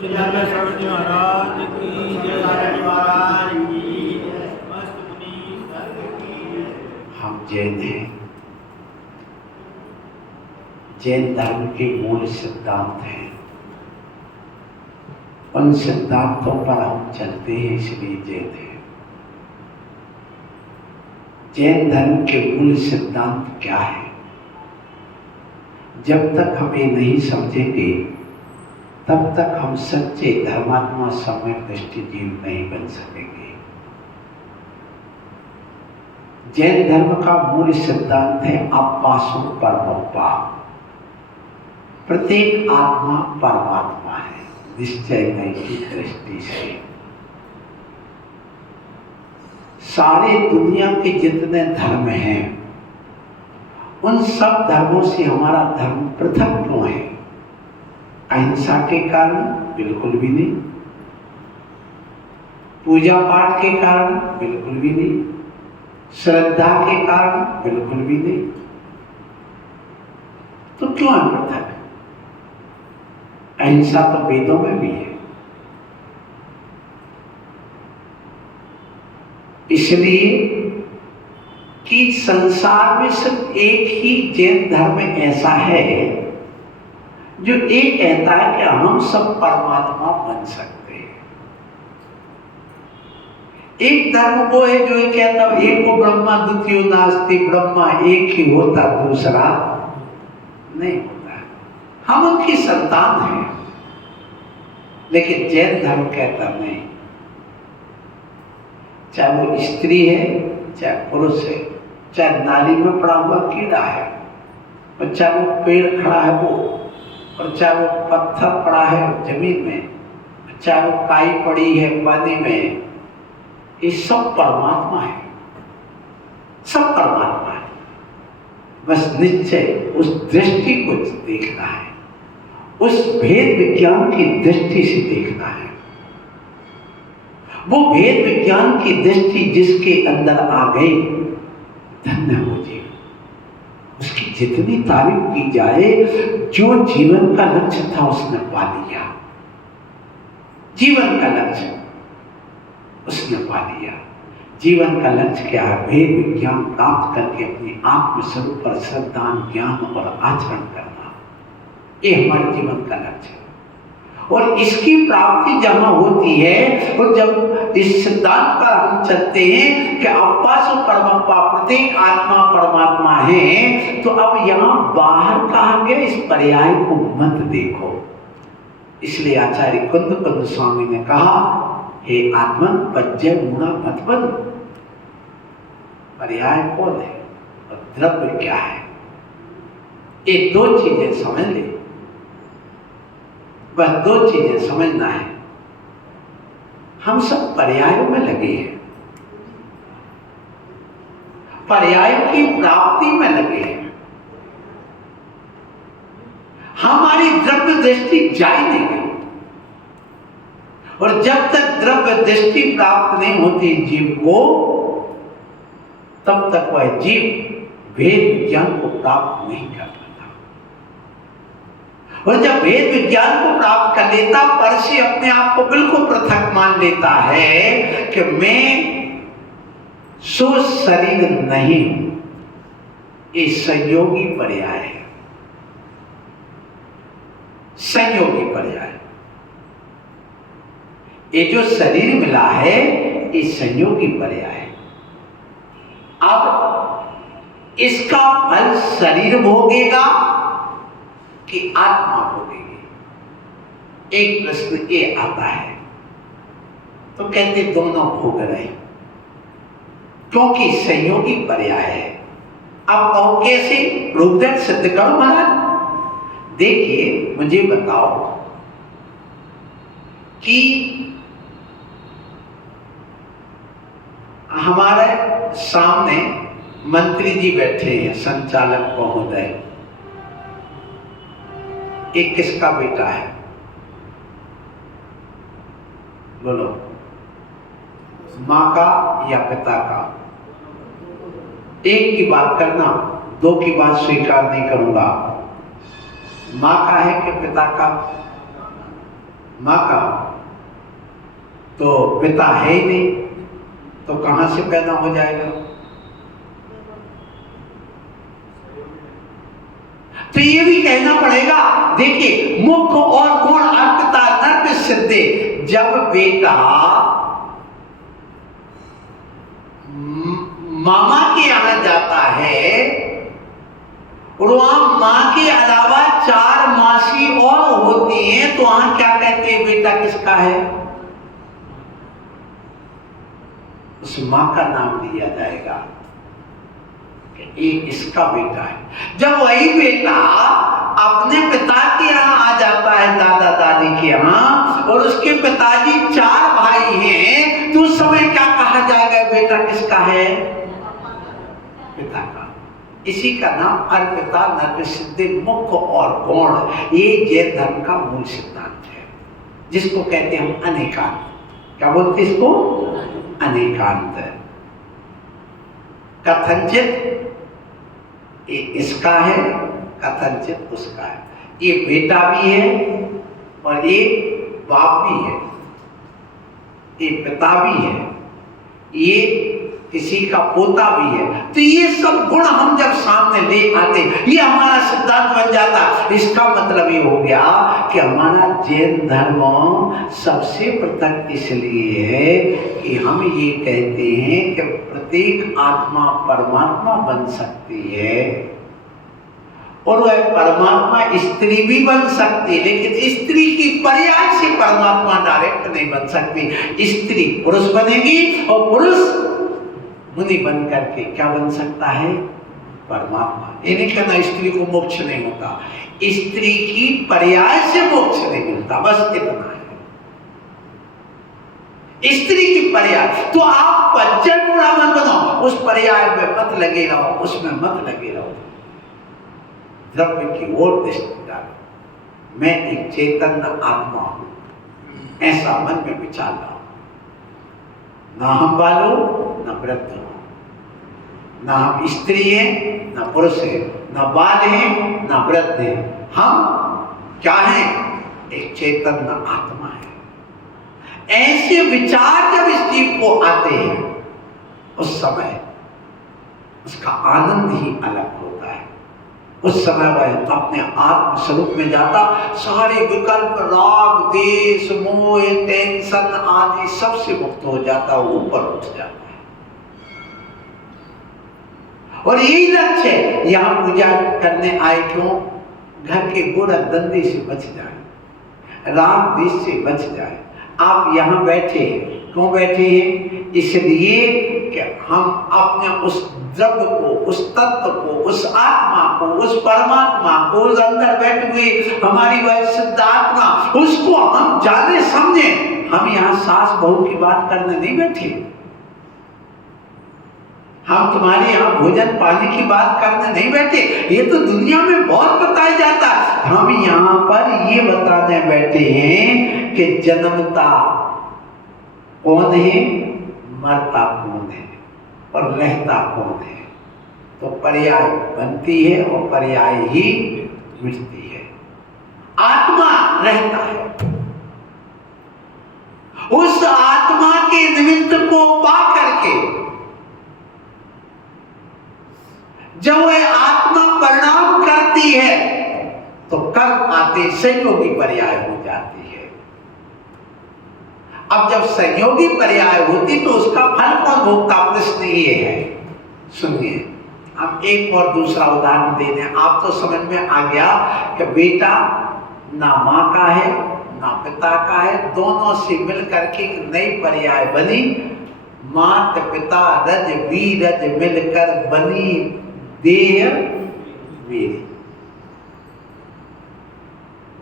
श्रीधर सरस्वती महाराज की जय। महाराज की जय। मस्त मुनि सर्ग की जय। हम जैन हैं। जैन धर्म के मूल सिद्धांत हैं, उन सिद्धांतों पर हम चलते हैं, इसलिए जैन हैं। जैन धर्म के मूल सिद्धांत क्या है? जब तक हम ये नहीं समझेंगे तब तक हम सच्चे धर्मात्मा सम्यक दृष्टि जीव नहीं बन सकेंगे। जैन धर्म का मूल सिद्धांत है अपासो परमोपा। प्रत्येक आत्मा परमात्मा है, निश्चय नैतिक दृष्टि से। सारे दुनिया के जितने धर्म हैं, उन सब धर्मों से हमारा धर्म पृथक क्यों है? अहिंसा के कारण? बिल्कुल भी नहीं। पूजा पाठ के कारण? बिल्कुल भी नहीं। श्रद्धा के कारण? बिल्कुल भी नहीं। तो क्यों है पृथक? अहिंसा तो वेदों में भी है। इसलिए कि संसार में सिर्फ एक ही जैन धर्म ऐसा है जो एक कहता है कि हम सब परमात्मा बन सकते हैं। एक धर्म वो है जो ये कहता है एको ब्रह्मा द्वितीयो नास्ति, ब्रह्मा एक ही होता, दूसरा नहीं होता। हम उनकी संतान हैं। लेकिन जैन धर्म कहता नहीं, चाहे वो स्त्री है, चाहे पुरुष है, चाहे नाली में पड़ा हुआ कीड़ा है, और चाहे वो पेड़ खड़ा है वो, और चाहे वो पत्थर पड़ा है जमीन में, चाहे वो काई पड़ी है पानी में, ये सब परमात्मा है। सब परमात्मा है। बस निश्चय उस दृष्टि को देखना है, उस भेद विज्ञान की दृष्टि से देखना है। वो भेद विज्ञान की दृष्टि जिसके अंदर आ गई, धन्य हो जी। उसकी जितनी तारीफ की जाए, जो जीवन का लक्ष्य था उसने पा लिया। जीवन का लक्ष्य उसने पा लिया। जीवन का लक्ष्य क्या है? भेद विज्ञान प्राप्त करके अपने आत्म स्वरूप पर श्रद्धा, ज्ञान और आचरण करना, ये हमारे जीवन का लक्ष्य है। और इसकी प्राप्ति जहां होती है, और जब इस सिद्धांत पर हम चलते हैं कि अपासो परमोपा, प्रत्येक आत्मा परमात्मा है, तो अब यहां बाहर कहा गया, इस पर्याय को मत देखो। इसलिए आचार्य कुंद स्वामी ने कहा, हे आत्मन पज्जय मूढ़ा मत बन। पर्याय कौन है और द्रव्य क्या है? ये दो चीजें समझ ले। बस दो चीजें समझना है। हम सब पर्यायों में लगे हैं, पर्यायों की प्राप्ति में लगे हैं। हमारी द्रव्य दृष्टि जा ही नहीं गई, और जब तक द्रव्य दृष्टि प्राप्त नहीं होती जीव को, तब तक वह जीव भेद विज्ञान को प्राप्त नहीं कर पाता। और जब भेद विज्ञान को प्राप्त कर लेता, पर से अपने आप को बिल्कुल पृथक मान लेता है कि मैं सो शरीर नहीं हूं। ये संयोगी पर्याय है, संयोगी पर्याय। ये जो शरीर मिला है, ये संयोगी पर्याय है। अब इसका फल शरीर भोगेगा कि आत्मा भोगेगी? एक प्रश्न ये आता है। तो कहते दोनों भोग रहे, क्योंकि संयोगी पर्याय है। अब कहो कैसे? रूपदेव सिद्ध करो महाराज। देखिए, मुझे बताओ कि हमारे सामने मंत्री जी बैठे हैं, संचालक महोदय। एक किसका बेटा है? बोलो, मां का या पिता का? एक की बात करना, दो की बात स्वीकार नहीं करूंगा। मां का है कि पिता का? माँ का तो पिता है ही नहीं, तो कहां से पैदा हो जाएगा? तो ये भी कहना पड़ेगा। देखिए, मुख्य और गुण अर्पिता नर्क सिद्धे। जब बेटा मामा के यहां जाता है और वहां मां के अलावा 4 मासी और होती हैं, तो वहां क्या कहते हैं? बेटा किसका है? उस मां का नाम लिया जाएगा कि ये इसका बेटा है। जब वही बेटा अपने पिता के यहाँ आ जाता है, दादा दादी के यहाँ, और उसके पिताजी 4 भाई हैं, तो उस समय क्या कहा जाएगा? बेटा किसका है? पिता का। इसी का नाम अर्पिता नर्क सिद्धि मुख्य और गौण। ये जैन धर्म का मूल सिद्धांत है, जिसको कहते हैं हम अनेकांत। क्या बोलते इसको? अनेकांत। कथनचित ये इसका है, कथनचित उसका है। ये बेटा भी है और ये बाप भी है, ये पिता भी है, ये किसी का पोता भी है। तो ये सब गुण हम जब सामने ले आते, ये हमारा सिद्धांत बन जाता। इसका मतलब ये हो गया कि हमारा जैन धर्म सबसे पृथक इसलिए है कि हम ये कहते हैं कि प्रत्येक आत्मा परमात्मा बन सकती है, और वह परमात्मा स्त्री भी बन सकती है, लेकिन स्त्री की पर्याय से परमात्मा डायरेक्ट नहीं बन सकती। स्त्री पुरुष बनेगी और पुरुष मुनि बन करके क्या बन सकता है? परमात्मा। ये नहीं कहना स्त्री को मोक्ष नहीं होता, स्त्री की पर्याय से मोक्ष नहीं मिलता, बस इतना है। स्त्री की पर्याय, तो आप पंचन गुणा मत बनाओ, उस पर्याय में मत लगे रहो, उसमें मत लगे रहो। द्रव्य की ओर दृष्टि डालो। मैं एक चैतन्य आत्मा हूं, ऐसा मन में विचार लाओ। ना हम बालो न वृद्ध हो, ना हम स्त्री हैं ना पुरुष है, ना बाल हैं ना वृद्ध हैं। हम क्या हैं? एक चैतन्य आत्मा है। ऐसे विचार जब इस जीव को आते हैं, उस समय उसका आनंद ही अलग होता है। उस समय वह अपने आत्म स्वरूप में जाता, सारे विकल्प, राग, देश, मोह, टेंशन आदि सबसे मुक्त हो जाता, वो ऊपर उठ जाता है। और यही लक्ष्य है। यहाँ पूजा करने आए क्यों? घर के गोरा धंधे से बच जाए, राग देश से बच जाए। आप यहाँ बैठे क्यों बैठे हैं? इसलिए कि हम अपने उस द्रव्य को, उस तत्व को, उस आत्मा को, उस परमात्मा को, उस अंदर बैठे हुए हमारी वह सिद्ध आत्मा, उसको हम जाने समझे। हम यहाँ सास बहू की बात करने नहीं बैठे, हम तुम्हारे यहाँ भोजन पानी की बात करने नहीं बैठे। ये तो दुनिया में बहुत बताया जाता है। हम यहाँ पर ये बताने बैठे हैं कि जन्मता कौन है, मरता कौन है और रहता कौन है। तो पर्याय बनती है और पर्याय ही मिटती है। आत्मा रहता है, उस आत्मा के निमित्त को पा करके जब वह आत्मा परिणाम करती है तो कर्म आते संयोगी पर्याय हो जाती है। अब जब संयोगी पर्याय होती तो उसका फल कौन भोगता? प्रश्न ये है। सुनिए, हम एक और दूसरा उदाहरण दे दें, आप तो समझ में आ गया कि बेटा ना माँ का है ना पिता का है, दोनों से मिलकर के एक नई पर्याय बनी। मात पिता रज बीरज मिलकर बनी देह मेरी।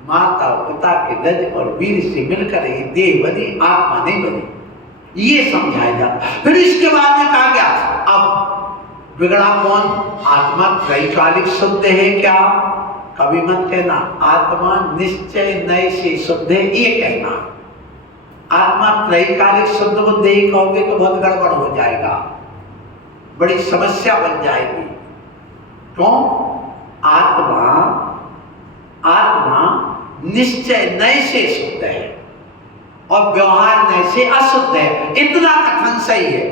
माता पिता के रज और वीर से मिलकर ये देह बनी, आत्मा नहीं बनी। ये समझाया जाता। फिर इसके बाद में कहा गया, अब बिगड़ा कौन? आत्मा त्रैकालिक शुद्ध है क्या? कभी मत कहना आत्मा निश्चय नए से शुद्ध है, ये कहना। आत्मा त्रैकालिक शुद्ध बुद्ध ही कहोगे तो बहुत गड़बड़ हो जाएगा, बड़ी समस्या बन जाएगी। क्यों? आत्मा निश्चय नए से शुद्ध है। और व्यवहार में से अशुद्ध है, इतना कथन सही है।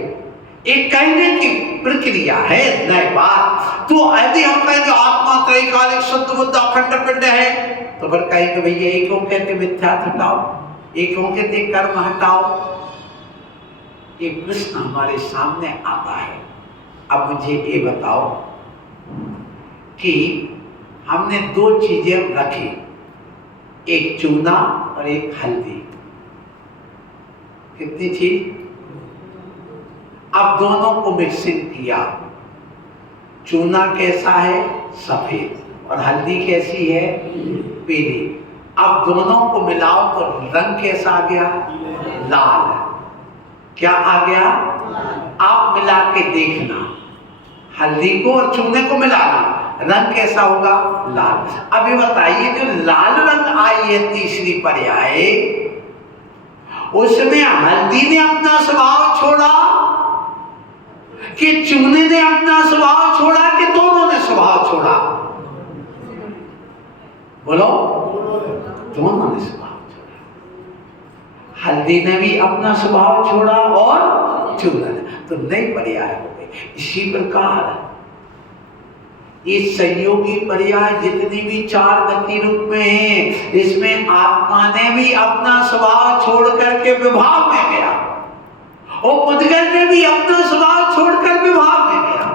एक कहने की प्रक्रिया है, नई बात। तो यदि हम कहेंगे आत्मा त्रैकालिक शुद्ध बुद्ध अखंड पिंड है, तो फिर कहेंगे भैया एक क्यों कहते मिथ्या हटाओ, एक क्यों कहते कर्म हटाओ। ये प्रश्न हमारे सामने आता है। अब मुझे ये बताओ कि हमने दो चीजें रखी, एक चूना और एक हल्दी। कितनी चीज? अब दोनों को मिक्सिंग किया। चूना कैसा है? सफेद। और हल्दी कैसी है? पीली। अब दोनों को मिलाओ तो रंग कैसा आ गया? लाल। क्या आ गया? आप मिला के देखना, हल्दी को और चूने को मिलाना, रंग कैसा होगा? लाल। अभी बताइए जो लाल रंग आई है तीसरी पर्याय, उसमें हल्दी ने अपना स्वभाव छोड़ा कि चूने ने अपना स्वभाव छोड़ा कि दोनों ने स्वभाव छोड़ा? बोलो। दोनों ने स्वभाव छोड़ा। हल्दी ने भी अपना स्वभाव छोड़ा और चूना ने, तो नई पर्याय हो गई। इसी प्रकार ये संयोगी पर्याय जितनी भी चार गति रूप में है, इसमें आत्मा ने भी अपना स्वभाव छोड़ करके विभाव में गया और पुद्गल ने भी अपना स्वभाव छोड़कर विभाव में गया,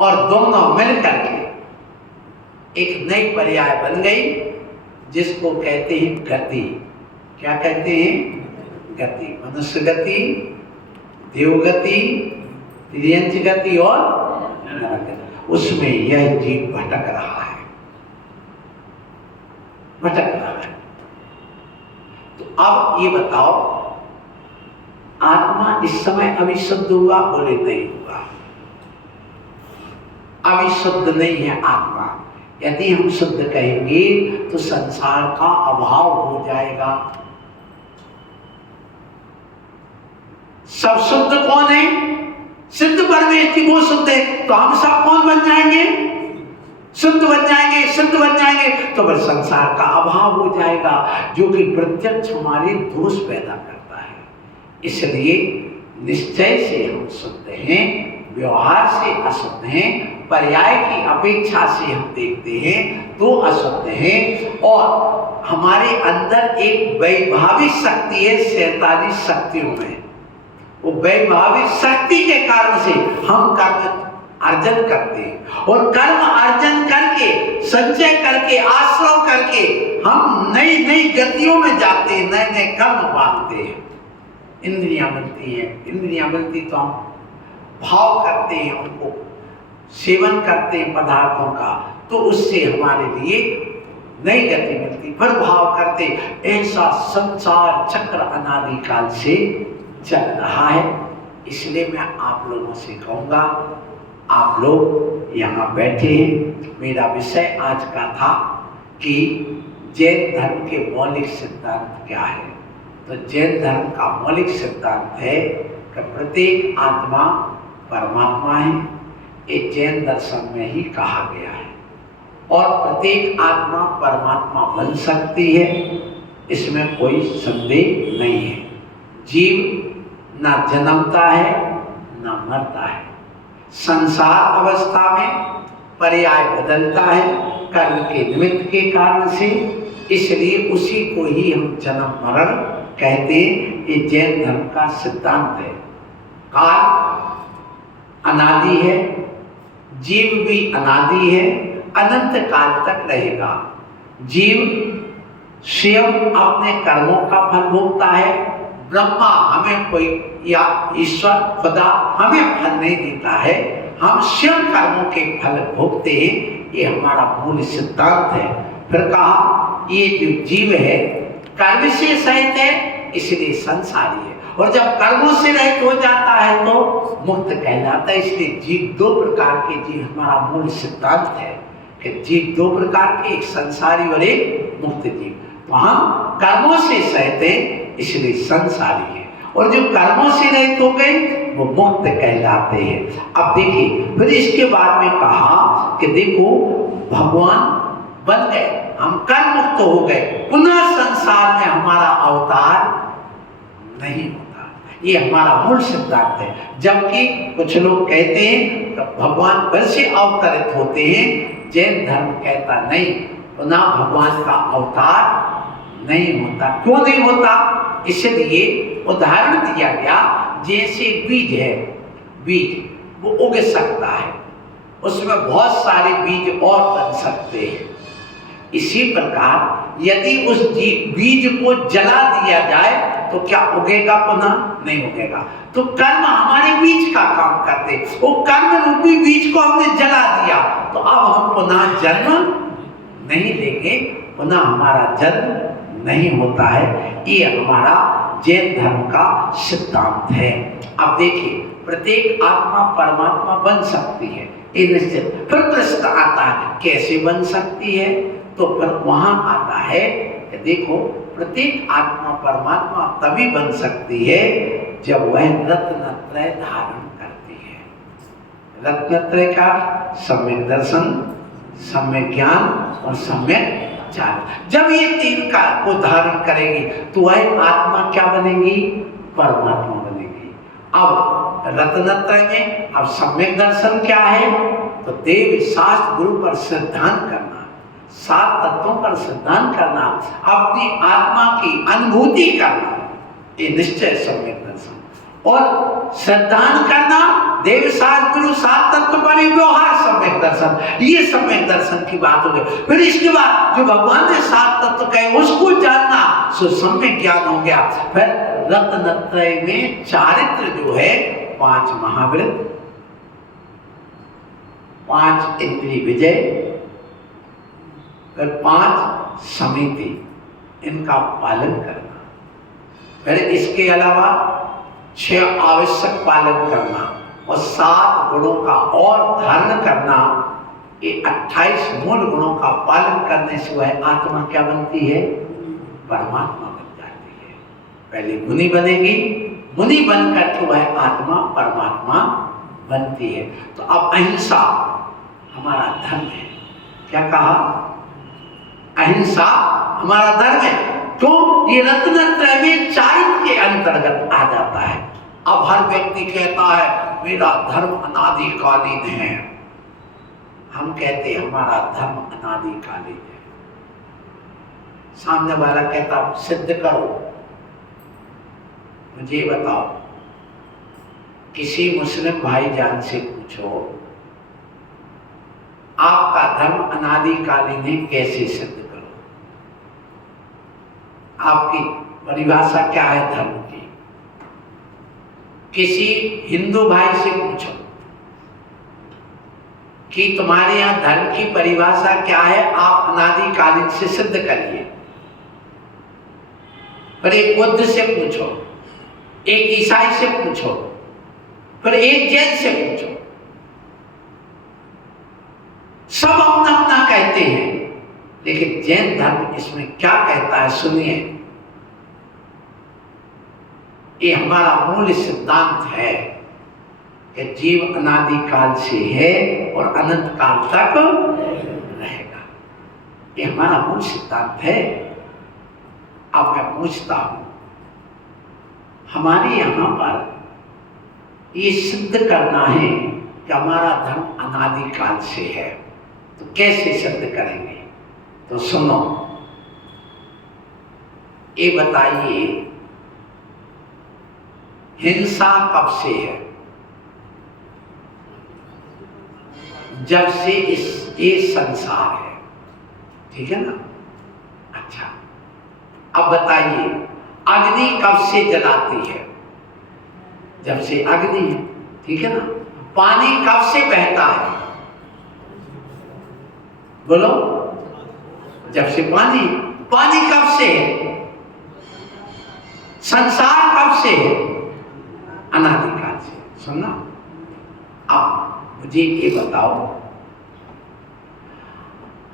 और दोनों मिलकर के एक नई पर्याय बन गई जिसको कहते हैं गति। क्या कहते हैं? गति। मनुष्य गति, देवगति, तिर्यंच गति और नरक गति। उसमें यह जीव भटक रहा है, भटक रहा है। तो अब ये बताओ, आत्मा इस समय अविशुद्ध हुआ? बोले नहीं हुआ, अविशुद्ध नहीं है आत्मा। यदि हम शुद्ध कहेंगे तो संसार का अभाव हो जाएगा। सब शुद्ध कौन है? सिद्ध परमेश्वर, वो शुद्ध है, तो हम सब कौन बन जाएंगे? शुद्ध बन जाएंगे, सिद्ध बन जाएंगे, तो फिर संसार का अभाव हो जाएगा, जो कि प्रत्यक्ष हमारे दोष पैदा करता है। इसलिए निश्चय से हम शुद्ध हैं, व्यवहार से अशुद्ध हैं, पर्याय की अपेक्षा से हम देखते हैं तो अशुद्ध हैं। और हमारे अंदर एक वैभाविक शक्ति है 47 शक्तियों में। वो वैभाविक शक्ति के कारण से हम कर्म अर्जन करते हैं, और कर्म अर्जन करके, संचय करके, आश्रम करके हम नई नई गतियों में जाते हैं, नए नए कर्म बांधते हैं। इंद्रियां मिलती है, इंद्रियां मिलती तो हम भाव करते हैं, उनको सेवन करते हैं पदार्थों का, तो उससे हमारे लिए नई गति मिलती, फिर भाव करते। ऐसा संसार चक्र अनादिकाल से चल रहा है। इसलिए मैं आप लोगों से कहूँगा, आप लोग यहाँ बैठे हैं, मेरा विषय आज का था कि जैन धर्म के मौलिक सिद्धांत क्या है। तो जैन धर्म का मौलिक सिद्धांत है कि प्रत्येक आत्मा परमात्मा है, ये जैन दर्शन में ही कहा गया है, और प्रत्येक आत्मा परमात्मा बन सकती है, इसमें कोई संदेह नहीं है। जीव ना जन्मता है ना मरता है, संसार अवस्था में पर्याय बदलता है कर्म के निमित्त के कारण से, इसलिए उसी को ही हम जन्म मरण कहते हैं। ये जैन धर्म का सिद्धांत है। काल अनादि है, जीव भी अनादि है, अनंत काल तक रहेगा। जीव स्वयं अपने कर्मों का फल भोगता है, ब्रह्मा हमें कोई या ईश्वर खुदा हमें फल नहीं देता है, हम स्वयं कर्मों के फल भोगते हैं। ये हमारा मूल सिद्धांत है। फिर कहा ये जो जीव है कर्म से सहित है, इसलिए संसारी है, और जब कर्मों से रहित हो जाता है तो मुक्त कहलाता है। इसलिए जीव दो प्रकार के जीव हमारा मूल सिद्धांत है कि जीव दो प्रकार के, एक संसारी और एक मुक्त जीव। तो हम कर्मों से सहित हैं, इसलिए संसारी है, और जो कर्मों से रहित हो गए वो मुक्त कहलाते हैं। अब देखिए, फिर इसके बाद में कहा कि देखो भगवान बन गए, हम कर्म मुक्त हो गए, पुनः साल में हमारा अवतार नहीं होता। ये हमारा मूल सिद्धांत है। जबकि कुछ लोग कहते हैं तो भगवान वैसे अवतरित होते हैं, जैन धर्म कहता नहीं, पुनः भगवान का अवतार नहीं होता। क्यों नहीं होता? इसलिए उदाहरण दिया गया, जैसे बीज है, बीज वो उग सकता है, उसमें बहुत सारे बीज और बन सकते हैं। इसी प्रकार यदि उस बीज को जला दिया जाए तो क्या उगेगा? पुनः नहीं उगेगा। तो कर्म हमारे बीज का काम करते, वो कर्म रूपी बीज को हमने जला दिया, तो अब हम पुनः जन्म नहीं लेंगे, पुनः हमारा जन्म नहीं होता है। ये हमारा जैन धर्म का सिद्धांत है। अब देखिए, प्रत्येक आत्मा परमात्मा बन सकती है, ये निश्चित। फिर प्रश्न आता है कैसे बन सकती है? तो फिर वहां आता है कि देखो, प्रत्येक आत्मा परमात्मा तभी बन सकती है जब वह रत्नत्रय धारण करती है। रत्नत्रय का सम्यक दर्शन, सम्यक ज्ञान और सम्यक चार। जब ये तीन का को धारण करेगी तो वह आत्मा क्या बनेगी? परमात्मा बनेगी। अब रत्नत्रय में अब सम्यक दर्शन क्या है? तो देव शास्त्र गुरु पर श्रद्धान करना, 7 तत्वों पर श्रद्धान करना, अपनी आत्मा की अनुभूति करना, ये निश्चय सम्यक दर्शन। और श्रद्धान करना देव शास्त्र गुरु 7 तत्व पर व्यवहार सम्यक दर्शन, ये सम्यक दर्शन की बात हो गई। फिर इसके बाद जो भगवान ने 7 तत्व कहे उसको जानना, सो सम्यक ज्ञान हो गया। फिर रत्नत्रय में चारित्र जो है, 5 महाव्रत, 5 इंद्रिय विजय, फिर 5 समिति, इनका पालन करना। फिर इसके अलावा 6 आवश्यक पालन करना और 7 गुणों का और धारण करना। ये 28 मूल गुणों का पालन करने से वह आत्मा क्या बनती है? परमात्मा बन जाती है। पहले मुनि बनेगी, मुनि बनकर के वह आत्मा परमात्मा बनती है। तो अब अहिंसा हमारा धर्म है। क्या कहा? अहिंसा हमारा धर्म है। तो ये रत्नत्रय में चारित्र के अंतर्गत आ जाता है। अब हर व्यक्ति कहता है मेरा धर्म अनादिकालीन है। हम कहते हैं हमारा धर्म अनादिकालीन है। सामने वाला कहता सिद्ध करो, मुझे बताओ। किसी मुस्लिम भाईजान से पूछो आपका धर्म अनादिकालीन है, कैसे सिद्ध करो? आपकी परिभाषा क्या है धर्म की? किसी हिंदू भाई से पूछो कि तुम्हारे यहां धर्म की परिभाषा क्या है, आप अनादिकालीन से सिद्ध करिए। पर एक बुद्ध से पूछो, एक ईसाई से पूछो, फिर एक जैन से पूछो, सब अपना अपना कहते हैं। लेकिन जैन धर्म इसमें क्या कहता है सुनिए। ये हमारा मूल सिद्धांत है कि जीव अनादिकाल से है और अनंत काल तक रहेगा। ये हमारा मूल सिद्धांत है। अब मैं पूछता हूं, हमारे यहां पर ये सिद्ध करना है कि हमारा धर्म अनादिकाल से है, तो कैसे सिद्ध करेंगे? तो सुनो, ये बताइए हिंसा कब से है? जब से ये संसार है, ठीक है ना? अच्छा, अब बताइए अग्नि कब से जलाती है? जब से अग्नि है, ठीक है ना? पानी कब से बहता है? बोलो, जब से पानी कब से है? संसार कब से है? अनादिकाल से। सुनना, अब मुझे ये बताओ,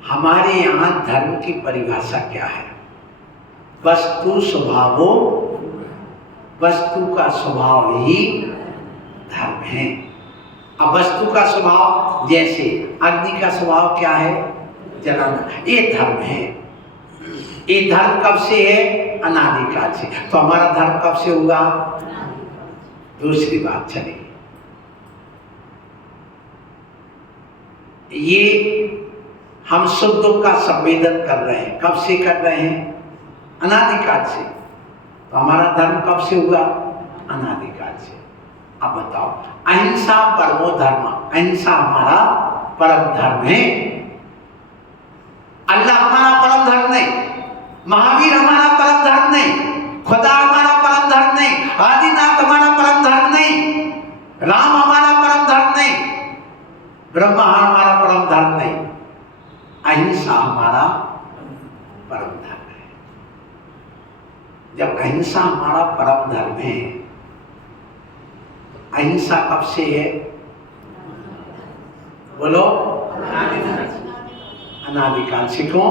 हमारे यहां धर्म की परिभाषा क्या है? वस्तु स्वभावो, वस्तु का स्वभाव ही धर्म है। अब वस्तु का स्वभाव, जैसे अग्नि का स्वभाव क्या है? जलाना, ये धर्म है। ये धर्म कब से है? अनादिकाल से। तो हमारा धर्म कब से हुआ? दूसरी बात चली, ये हम सुख दुख का संवेदन कर रहे हैं, कब से कर रहे हैं? अनादिकाल से। तो हमारा धर्म कब से हुआ? अनादिकाल से। अब बताओ, अहिंसा परमो धर्म, अहिंसा हमारा परम धर्म है। अल्लाह हमारा परम धर्म नहीं, महावीर हमारा परम धर्म नहीं, खुदा हमारा परम धर्म नहीं, आदिनाथ हमारा परम धर्म नहीं, राम हमारा परम धर्म नहीं, ब्रह्मा हमारा परम धर्म नहीं, अहिंसा हमारा परम धर्म है। जब अहिंसा हमारा परम धर्म है, अहिंसा कब से है? बोलो। अनादिकाल से। क्यों?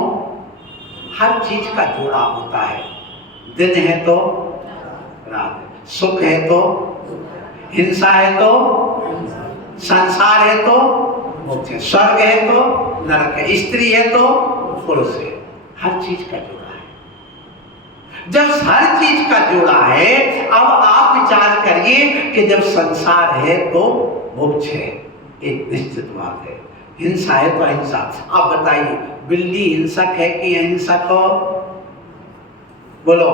हर चीज का जोड़ा होता है। दिन है तो रात, सुख है तो, हिंसा है तो, संसार है तो मोक्ष है, स्वर्ग है तो नरक है, स्त्री है तो पुरुष है। हर चीज का जोड़ा है। जब हर चीज का जोड़ा है, अब आप विचार करिए कि जब संसार है तो मोक्ष है, एक निश्चित बात है। हिंसा है तो अहिंसा। आप बताइए, बिल्ली हिंसक है कि अहिंसक हो? बोलो।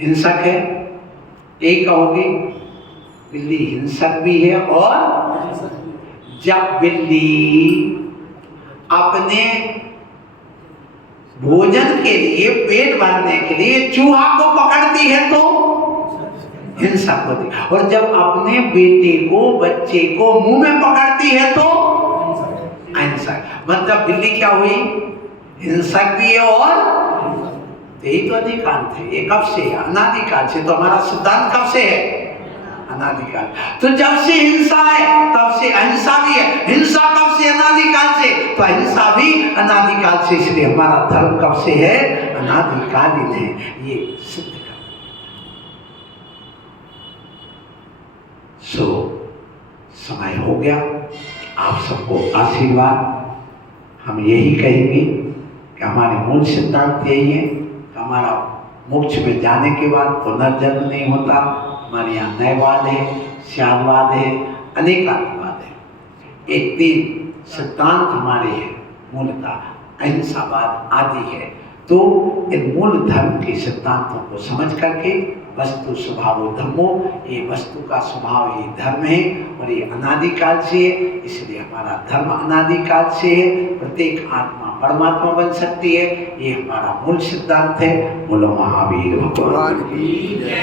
हिंसक है, एक कहोगे। बिल्ली हिंसक भी है और जब बिल्ली अपने भोजन के लिए, पेट भरने के लिए चूहा को पकड़ती है तो हिंसक होती है, और जब अपने बेटे को, बच्चे को मुंह में पकड़ती है तो अहिंसक। मतलब बिल्ली क्या हुई? हिंसक भी है और यही तो अधिकांत है। ये कब से है? अनादिकाल से। तो हमारा सिद्धांत कब से है? अनादिकाल। तो जब से हिंसा है तब से अहिंसा भी है। हिंसा कब से? अनादिकाल से। तो अहिंसा भी अनादिकाल से। इसलिए हमारा धर्म कब से है? अनादिकालीन है। ये सिद्ध कर। समय हो गया। आप सबको आशीर्वाद। हम यही कहेंगे कि हमारे मूल सिद्धांत यही है कि हमारा मोक्ष में जाने के बाद पुनर्जन्म नहीं होता। हमारे यहाँ नयवाद है, श्यामवाद है, अनेकात्मवाद है। एक तीन सिद्धांत हमारे हैं मूलतः, अहिंसावाद आदि है। तो इन मूल धर्म के सिद्धांतों को समझ करके वस्तु स्वभाव धर्मो, ये वस्तु का स्वभाव ये धर्म है और ये अनादिकाल से है। इसलिए हमारा धर्म अनादिकाल से है। प्रत्येक आत्मा परमात्मा बन सकती है, ये हमारा मूल सिद्धांत है। बोलो महावीर भगवान की जय।